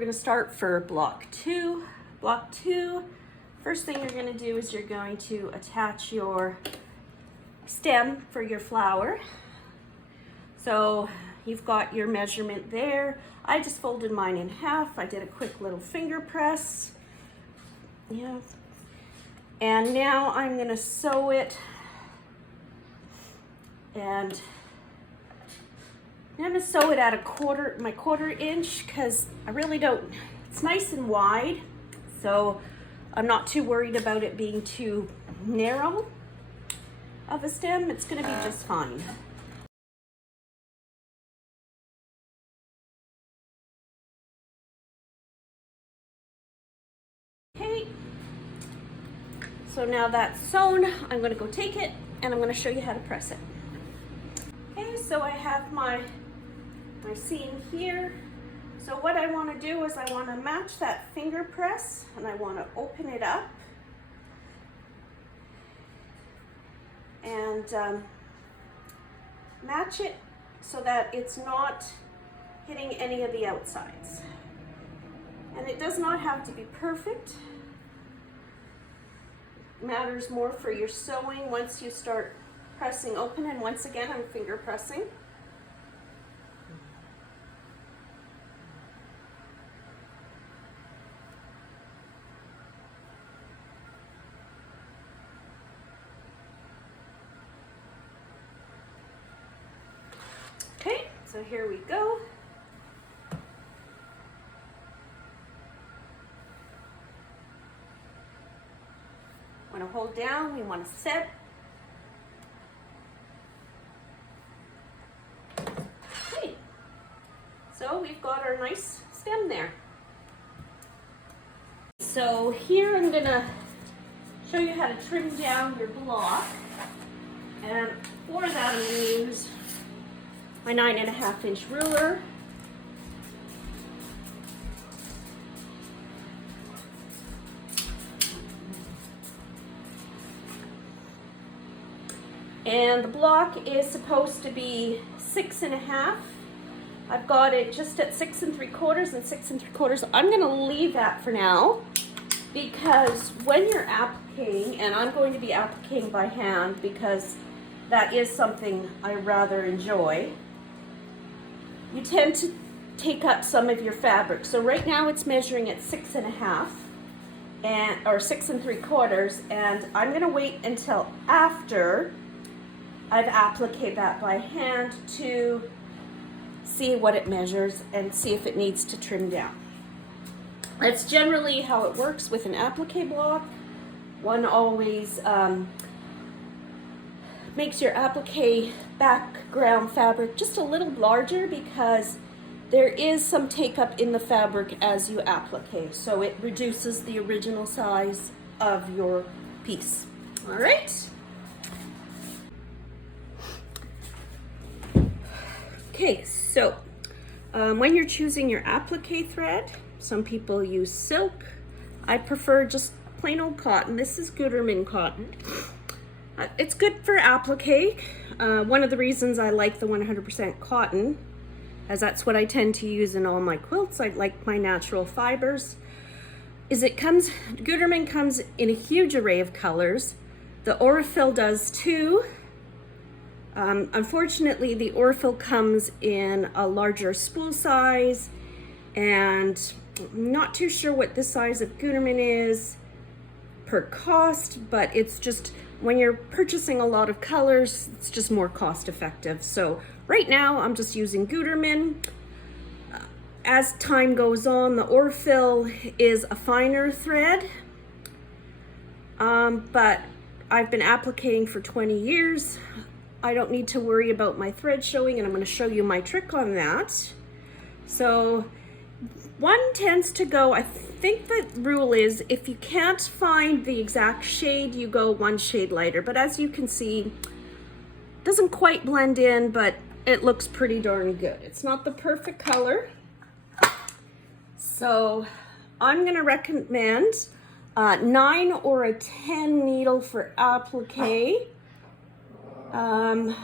gonna start for block 2. Block 2, first thing you're gonna do is you're going to attach your stem for your flower. So you've got your measurement there. I just folded mine in half. I did a quick little finger press. Yeah. And now I'm gonna sew it, and I'm gonna sew it at my quarter inch, because I really don't, it's nice and wide, so I'm not too worried about it being too narrow of a stem. It's gonna be just fine. Okay, so now that's sewn, I'm gonna go take it and I'm gonna show you how to press it. Okay, so I have my seam here. So what I want to do is I want to match that finger press, and I want to open it up and match it so that it's not hitting any of the outsides. And it does not have to be perfect. It matters more for your sewing once you start pressing open, and once again I'm finger pressing. Okay, so here we go. Want to hold down, we want to set. Okay, so we've got our nice stem there. So here I'm gonna show you how to trim down your block, and for that I'm gonna use my 9.5 inch ruler. And the block is supposed to be 6.5. I've got it just at 6 3/4 and 6 3/4. I'm gonna leave that for now, because when you're appliquing, and I'm going to be appliquing by hand because that is something I rather enjoy, you tend to take up some of your fabric. So right now it's measuring at 6.5 or 6 3/4, and I'm gonna wait until after I've appliqued that by hand to see what it measures and see if it needs to trim down. That's generally how it works with an applique block. One always makes your applique background fabric just a little larger, because there is some take up in the fabric as you applique, so it reduces the original size of your piece. All right. Okay, so when you're choosing your applique thread, some people use silk. I prefer just plain old cotton. This is Gutermann cotton. It's good for applique. One of the reasons I like the 100% cotton, as that's what I tend to use in all my quilts, I like my natural fibers, is Gutermann comes in a huge array of colors. The Aurifil does too. Unfortunately, the Aurifil comes in a larger spool size, and I'm not too sure what the size of Gutermann is per cost, but it's just, when you're purchasing a lot of colors, it's just more cost effective. So right now I'm just using Gutermann. As time goes on, the Aurifil is a finer thread, but I've been appliquing for 20 years. I don't need to worry about my thread showing, and I'm going to show you my trick on that. So one tends to go, I think the rule is, if you can't find the exact shade, you go one shade lighter. But as you can see, it doesn't quite blend in, but it looks pretty darn good. It's not the perfect color. So I'm going to recommend 9 or a 10 needle for applique. The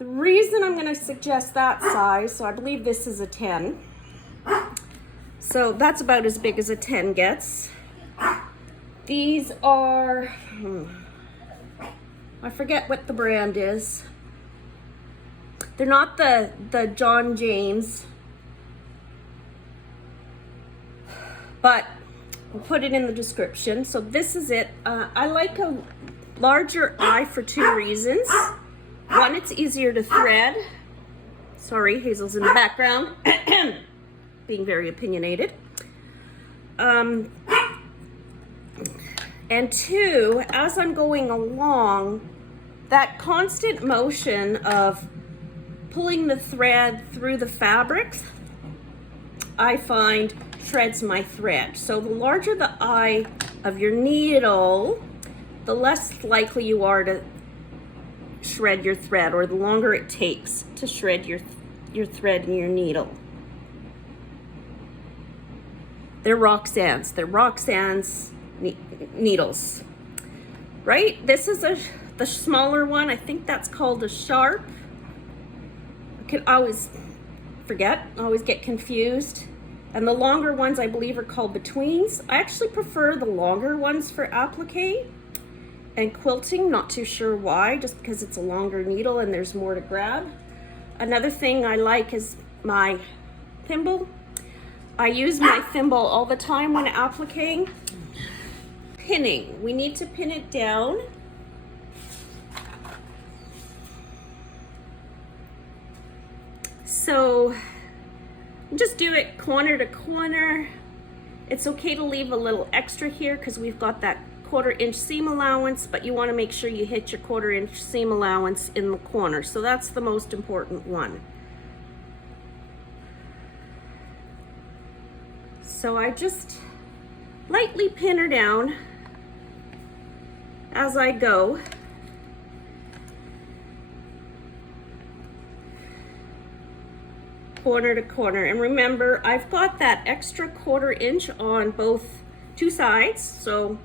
reason I'm going to suggest that size, so I believe this is a 10, So that's about as big as a 10 gets. These are, I forget what the brand is. They're not the John James, but we'll put it in the description. So this is it. I like a larger eye for two reasons. One, it's easier to thread. Sorry, Hazel's in the background, being very opinionated. And two, as I'm going along, that constant motion of pulling the thread through the fabrics, I find shreds my thread. So the larger the eye of your needle, the less likely you are to shred your thread, or the longer it takes to shred your thread and your needle. They're Roxanne's. They're Roxanne's needles, right? This is the smaller one. I think that's called a sharp. I can always forget, always get confused. And the longer ones I believe are called betweens. I actually prefer the longer ones for applique and quilting, not too sure why, just because it's a longer needle and there's more to grab. Another thing I like is my thimble. I use my thimble all the time when appliquing. Pinning, we need to pin it down. So just do it corner to corner. It's okay to leave a little extra here because we've got that 1/4 inch seam allowance, but you want to make sure you hit your 1/4 inch seam allowance in the corner. So that's the most important one. So I just lightly pin her down as I go. Corner to corner. And remember, I've got that extra 1/4 inch on both two sides. So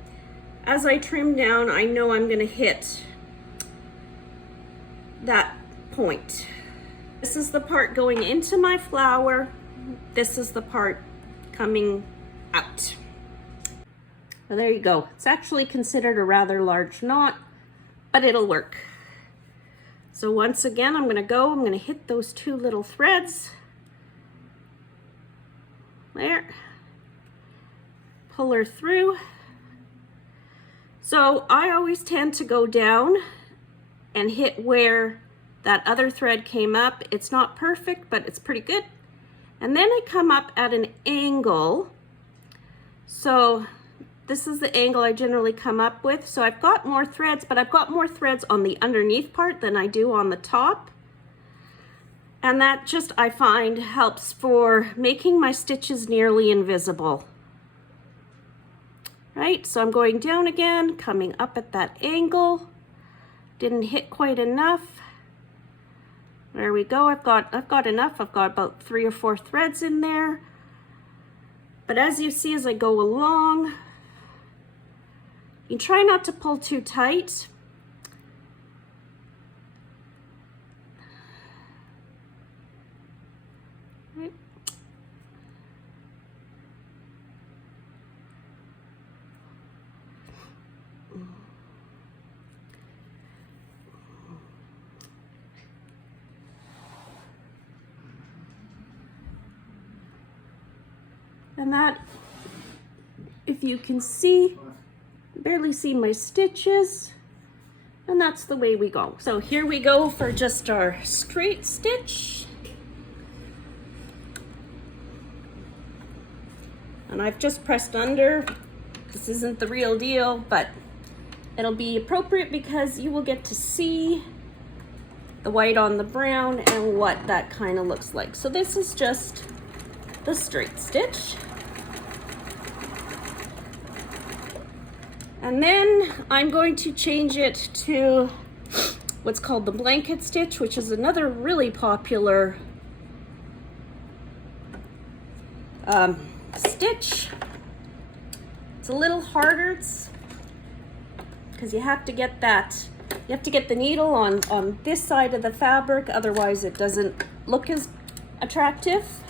as I trim down, I know I'm going to hit that point. This is the part going into my flower. This is the part coming out. Well, there you go. It's actually considered a rather large knot, but it'll work. So once again, I'm going to hit those two little threads. There. Pull her through. So I always tend to go down and hit where that other thread came up. It's not perfect, but it's pretty good. And then I come up at an angle. So this is the angle I generally come up with. So I've got more threads, but I've got more threads on the underneath part than I do on the top. And that just, I find, helps for making my stitches nearly invisible. Right, so I'm going down again, coming up at that angle. Didn't hit quite enough. There we go. I've got enough. I've got about 3 or 4 threads in there. But as you see, as I go along, you try not to pull too tight. And that, if you can see, barely see my stitches, and that's the way we go. So here we go for just our straight stitch. And I've just pressed under. This isn't the real deal, but it'll be appropriate because you will get to see the white on the brown and what that kind of looks like. So this is just the straight stitch. And then I'm going to change it to what's called the blanket stitch, which is another really popular stitch. It's a little harder because you have to get that, you have to get the needle on this side of the fabric, otherwise it doesn't look as attractive.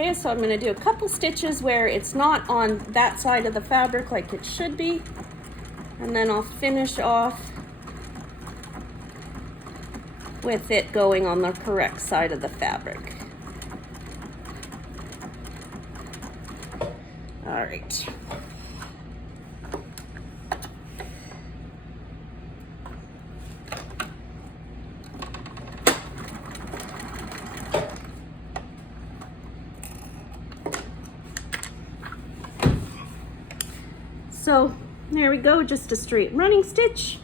Okay, so I'm going to do a couple stitches where it's not on that side of the fabric like it should be, and then I'll finish off with it going on the correct side of the fabric. All right. So there we go, just a straight running stitch.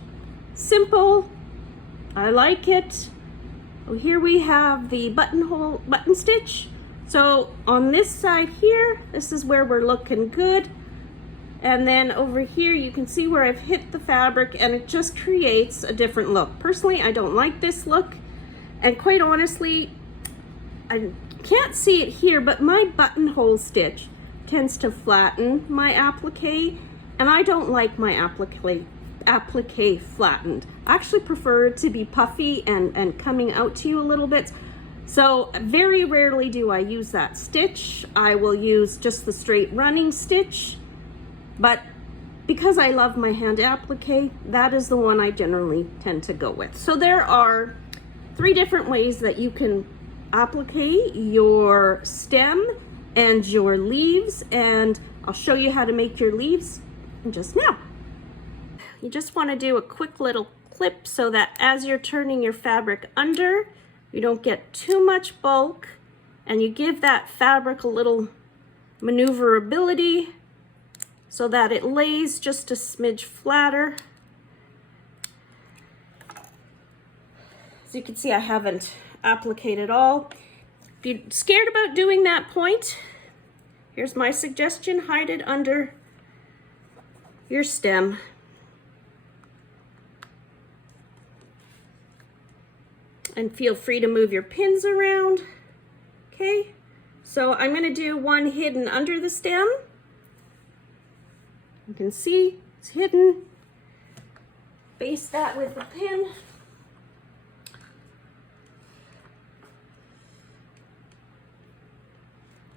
Simple, I like it. Oh, here we have the buttonhole button stitch. So on this side here, this is where we're looking good. And then over here, you can see where I've hit the fabric and it just creates a different look. Personally, I don't like this look. And quite honestly, I can't see it here, but my buttonhole stitch tends to flatten my applique. And I don't like my applique flattened. I actually prefer it to be puffy and coming out to you a little bit. So very rarely do I use that stitch. I will use just the straight running stitch. But because I love my hand applique, that is the one I generally tend to go with. So there are 3 different ways that you can applique your stem and your leaves, and I'll show you how to make your leaves just now. You just want to do a quick little clip so that as you're turning your fabric under, you don't get too much bulk and you give that fabric a little maneuverability so that it lays just a smidge flatter. As you can see, I haven't appliqued it all. If you're scared about doing that point, here's my suggestion: hide it under your stem. And feel free to move your pins around. Okay, so I'm going to do one hidden under the stem. You can see it's hidden. Baste that with the pin.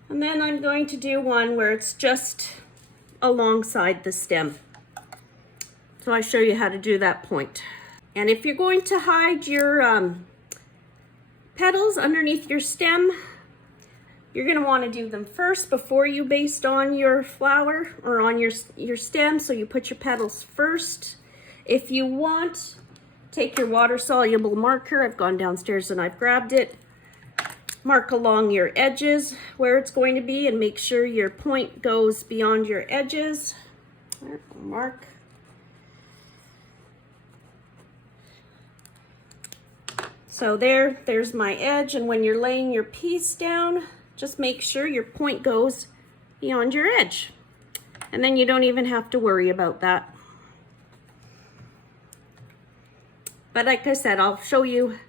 And then I'm going to do one where it's just alongside the stem. So I show you how to do that point. And if you're going to hide your petals underneath your stem, you're going to want to do them first before you baste on your flower or on your stem. So you put your petals first. If you want, take your water-soluble marker. I've gone downstairs and I've grabbed it. Mark along your edges where it's going to be and make sure your point goes beyond your edges. There, mark. So there's my edge, and when you're laying your piece down, just make sure your point goes beyond your edge. And then you don't even have to worry about that. But like I said, I'll show you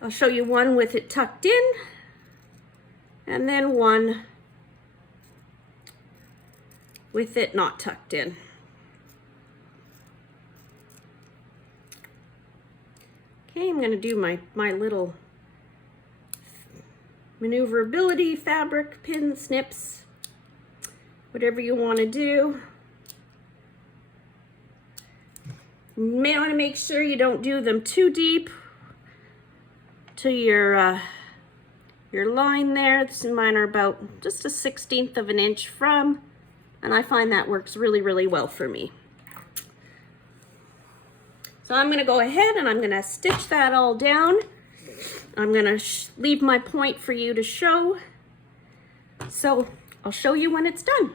one with it tucked in, and then one with it not tucked in. Okay, I'm going to do my little maneuverability fabric pin snips, whatever you want to do. You may want to make sure you don't do them too deep to your line there. Mine are about just a 1/16 of an inch from, and I find that works really, really well for me. So I'm going to go ahead and I'm going to stitch that all down. I'm going to leave my point for you to show. So I'll show you when it's done.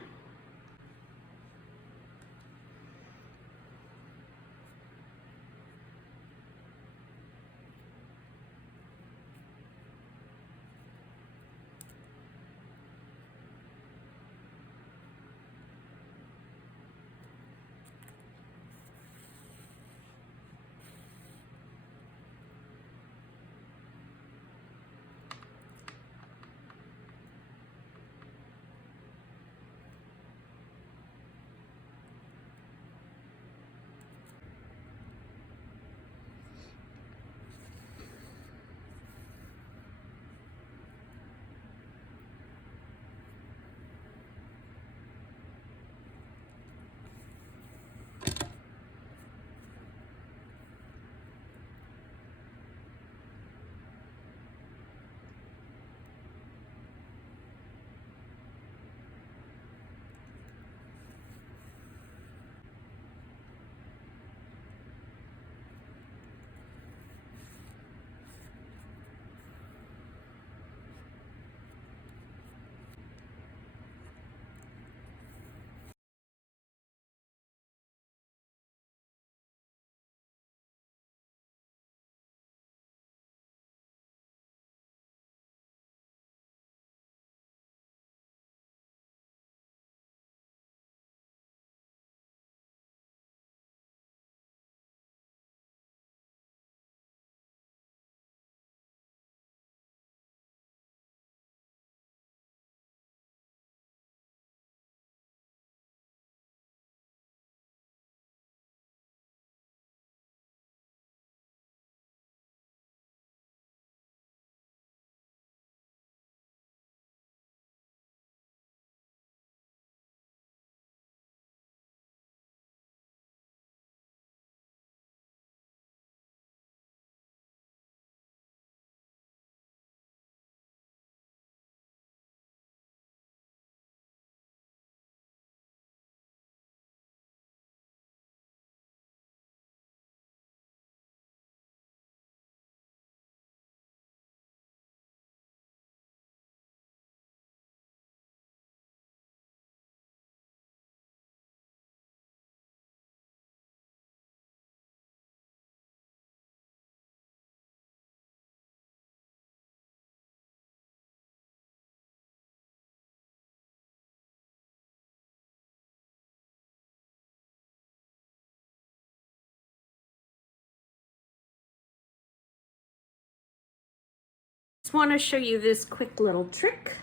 Just want to show you this quick little trick.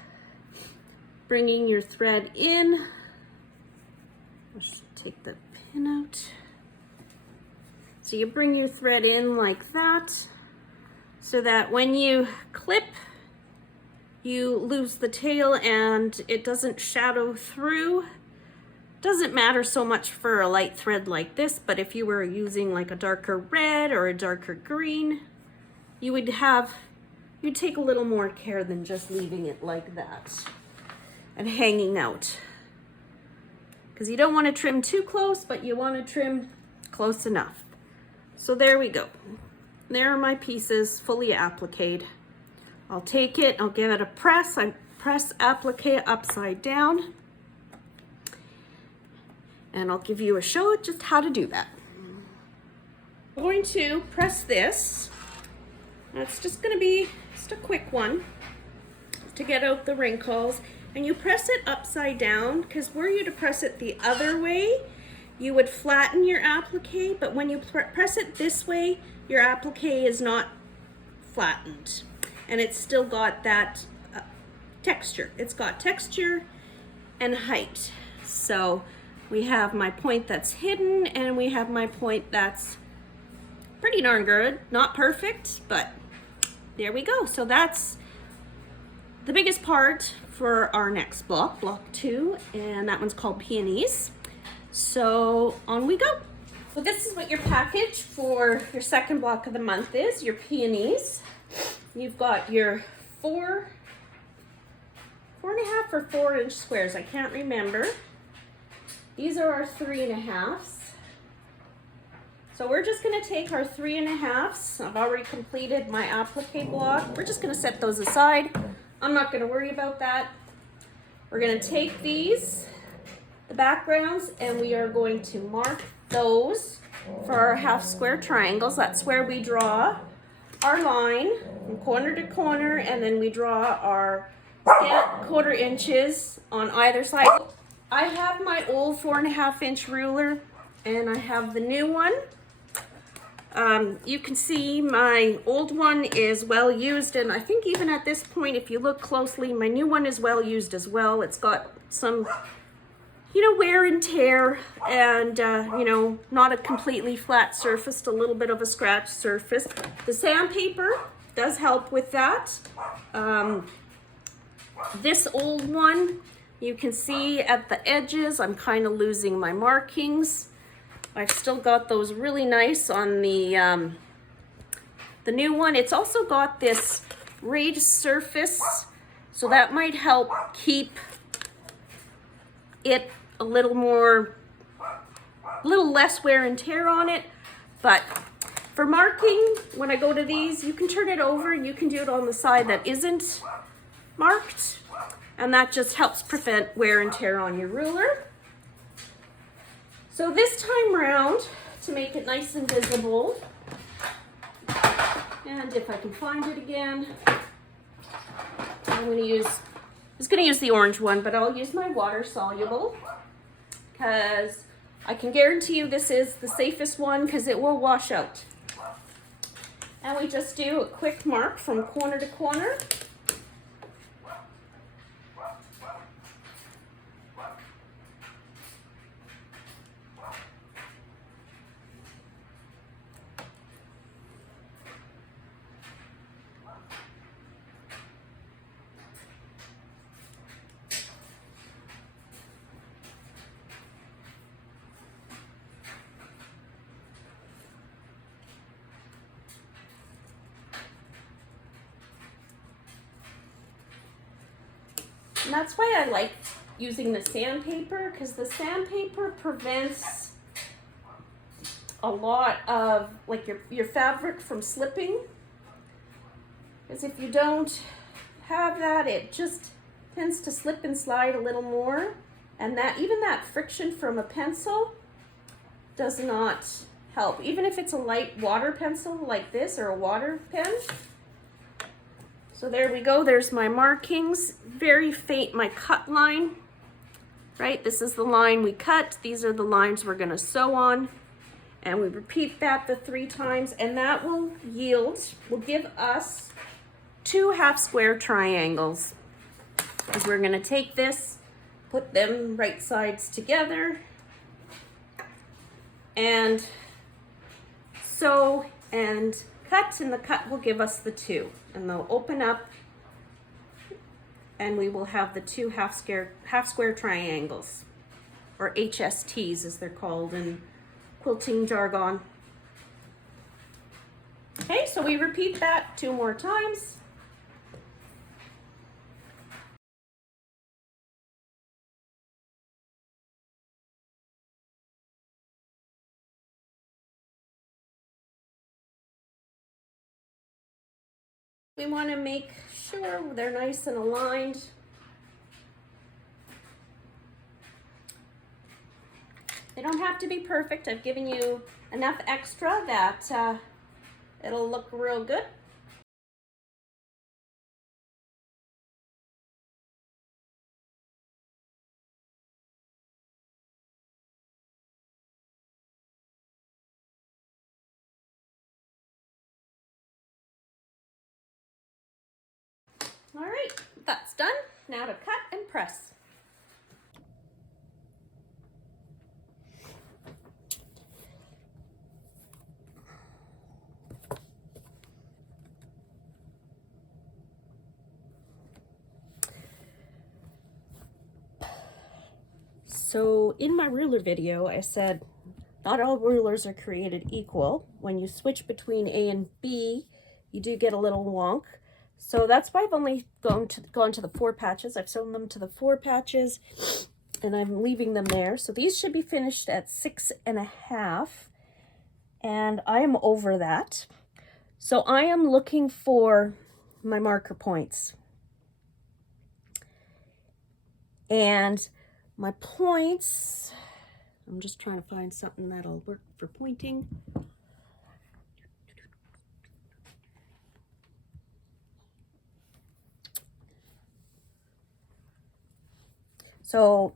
Bringing your thread in. Let's take the pin out. So you bring your thread in like that, so that when you clip, you lose the tail and it doesn't shadow through. Doesn't matter so much for a light thread like this, but if you were using like a darker red or a darker green, you'd take a little more care than just leaving it like that and hanging out. Because you don't want to trim too close, but you want to trim close enough. So there we go. There are my pieces fully appliqued. I'll take it, I'll give it a press. I press applique upside down. And I'll give you a show of just how to do that. I'm going to press this. It's just going to be just a quick one to get out the wrinkles. And you press it upside down, because were you to press it the other way, you would flatten your applique, but when you press it this way, your applique is not flattened. And it's still got that texture. It's got texture and height. So we have my point that's hidden, and we have my point that's pretty darn good. Not perfect, but there we go. So that's the biggest part for our next block, block 2, and that one's called Peonies. So on we go. So this is what your package for your second block of the month is, your Peonies. You've got your 4.5 or 4-inch squares, I can't remember. These are our 3.5s. So we're just gonna take our 3.5s. I've already completed my applique block. We're just gonna set those aside. I'm not gonna worry about that. We're gonna take these, the backgrounds, and we are going to mark those for our half square triangles. That's where we draw our line from corner to corner, and then we draw our 1/4 inches on either side. I have my old 4.5-inch ruler, and I have the new one. You can see my old one is well used, and I think even at this point, if you look closely, my new one is well used as well. It's got some, wear and tear, and not a completely flat surface, just a little bit of a scratch surface. The sandpaper does help with that. This old one, you can see at the edges, I'm kind of losing my markings. I've still got those really nice on the new one. It's also got this raised surface, so that might help keep it a little less wear and tear on it. But for marking, when I go to these, you can turn it over. You can do it on the side that isn't marked, and that just helps prevent wear and tear on your ruler. So this time round, to make it nice and visible, and if I can find it again, I'm going to use the orange one, but I'll use my water soluble, because I can guarantee you this is the safest one, because it will wash out. And we just do a quick mark from corner to corner. And that's why I like using the sandpaper, because the sandpaper prevents a lot of like your fabric from slipping. Because if you don't have that, it just tends to slip and slide a little more. And even that friction from a pencil does not help. Even if it's a light water pencil like this, or a water pen. So there we go, there's my markings. Very faint, my cut line, right? This is the line we cut. These are the lines we're gonna sew on. And we repeat that the 3 times, and that will give us 2 half square triangles. Because we're going to take this, put them right sides together, and sew and cut, and the cut will give us the 2. And they'll open up, and we will have the 2 half square triangles, or HSTs as they're called in quilting jargon. Okay, so we repeat that 2 more times. We want to make sure they're nice and aligned. They don't have to be perfect. I've given you enough extra that it'll look real good. All right, that's done. Now to cut and press. So in my ruler video, I said not all rulers are created equal. When you switch between A and B, you do get a little wonk. So that's why I've only gone to the 4 patches. I've sewn them to the 4 patches, and I'm leaving them there. So these should be finished at 6.5, and I am over that. So I am looking for my marker points. And my points, I'm just trying to find something that'll work for pointing. So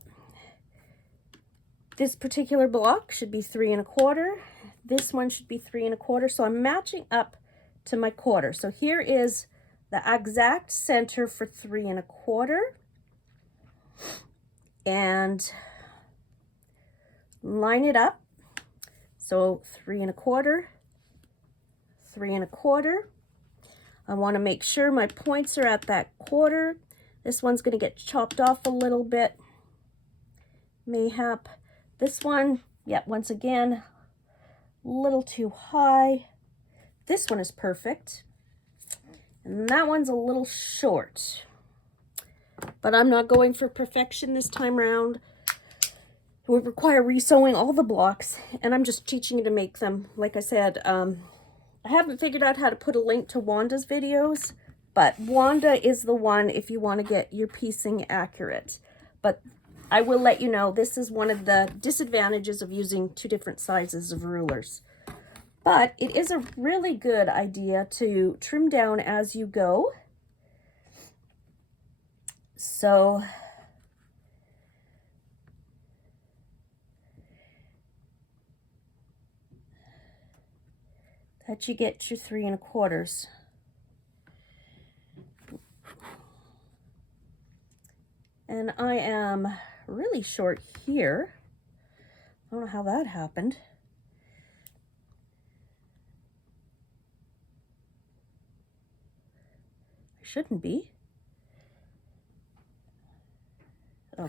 this particular block should be 3 1/4. This one should be 3 1/4. So I'm matching up to my quarter. So here is the exact center for 3 1/4. And line it up. So 3 1/4, 3 1/4. I want to make sure my points are at that quarter. This one's going to get chopped off a little bit, mayhap. This one, yeah, once again, a little too high. This one is perfect. And that one's a little short. But I'm not going for perfection this time around. It would require resewing all the blocks, and I'm just teaching you to make them. Like I said, I haven't figured out how to put a link to Wanda's videos, but Wanda is the one if you want to get your piecing accurate. But I will let you know, this is one of the disadvantages of using 2 different sizes of rulers. But it is a really good idea to trim down as you go. So that you get your 3 1/4. And I am really short here. I don't know how that happened. I shouldn't be. Oh,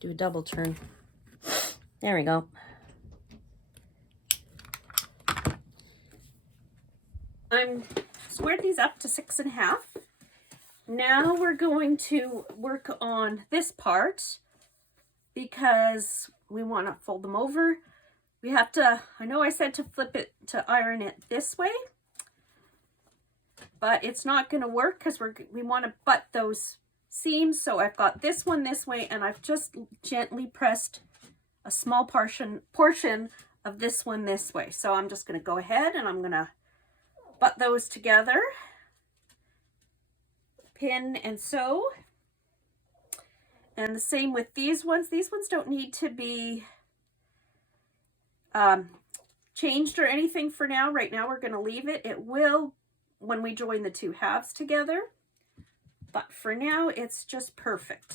do a double turn. There we go. I'm squared these up to 6.5. Now we're going to work on this part because we want to fold them over. We have to, I know I said to flip it, to iron it this way, but it's not going to work because we want to butt those seams. So I've got this one this way, and I've just gently pressed a small portion of this one this way. So I'm just going to go ahead and I'm going to butt those together, pin and sew. And the same with these ones. These ones don't need to be changed or anything for now. Right now we're going to leave it. It will when we join the two halves together. But for now, it's just perfect.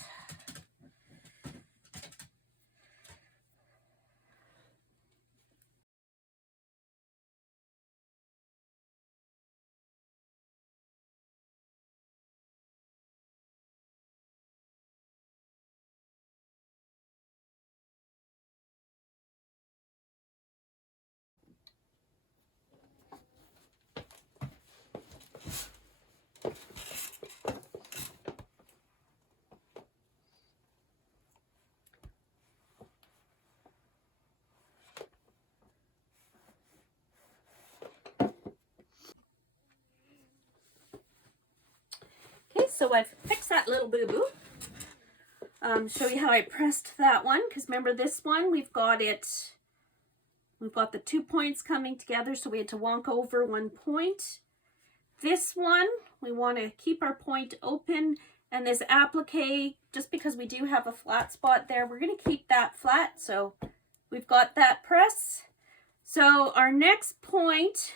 Okay, so I've fixed that little boo-boo. Show you how I pressed that one, because remember this one, we've got the 2 points coming together, so we had to walk over 1 point. This one, we want to keep our point open, and this applique, just because we do have a flat spot there, we're going to keep that flat, so we've got that press. So our next point,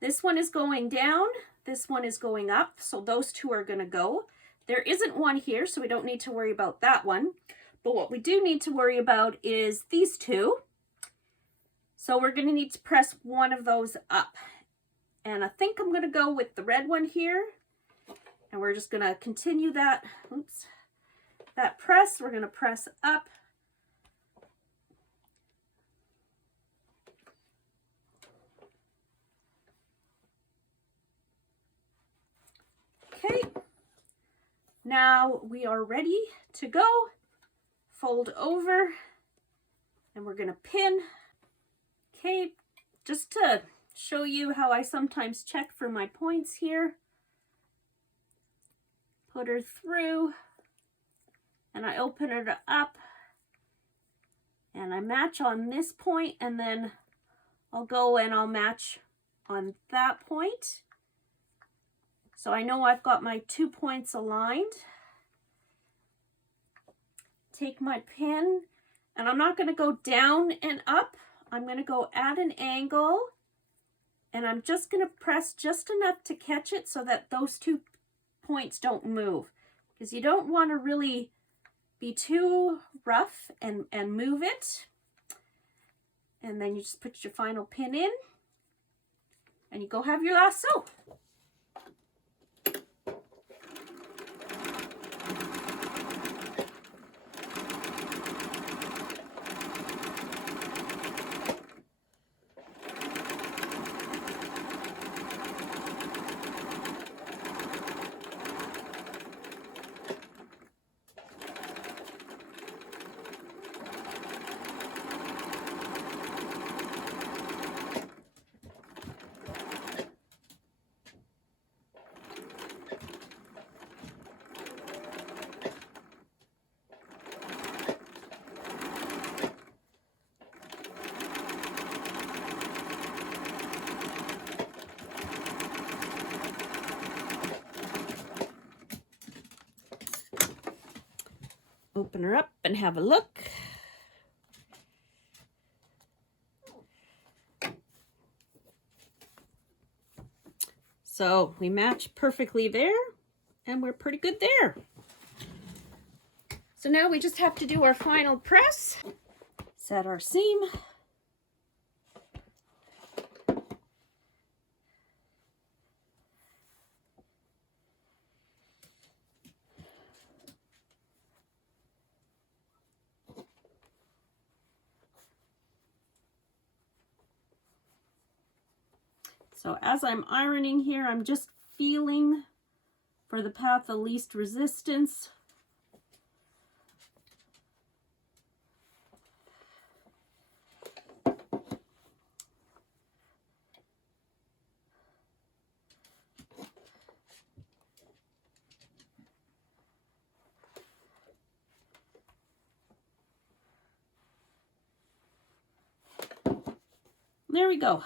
this one is going down, this one is going up, so those two are going to go. There isn't one here, so we don't need to worry about that one. But what we do need to worry about is these two. So we're going to need to press one of those up. And I think I'm going to go with the red one here. And we're just going to continue that, that press. We're going to press up. Okay. Now we are ready to go. Fold over. And we're going to pin. Okay, just to show you how I sometimes check for my points here. Put her through, and I open it up, and I match on this point, and then I'll go and I'll match on that point. So I know I've got my 2 points aligned. Take my pin, and I'm not going to go down and up. I'm going to go at an angle, and I'm just going to press just enough to catch it so that those 2 points don't move, because you don't want to really be too rough and move it. And then you just put your final pin in, and you go have your lasso. Open her up and have a look. So we match perfectly there, and we're pretty good there. So now we just have to do our final press. Set our seam. So as I'm ironing here, I'm just feeling for the path of least resistance. There we go.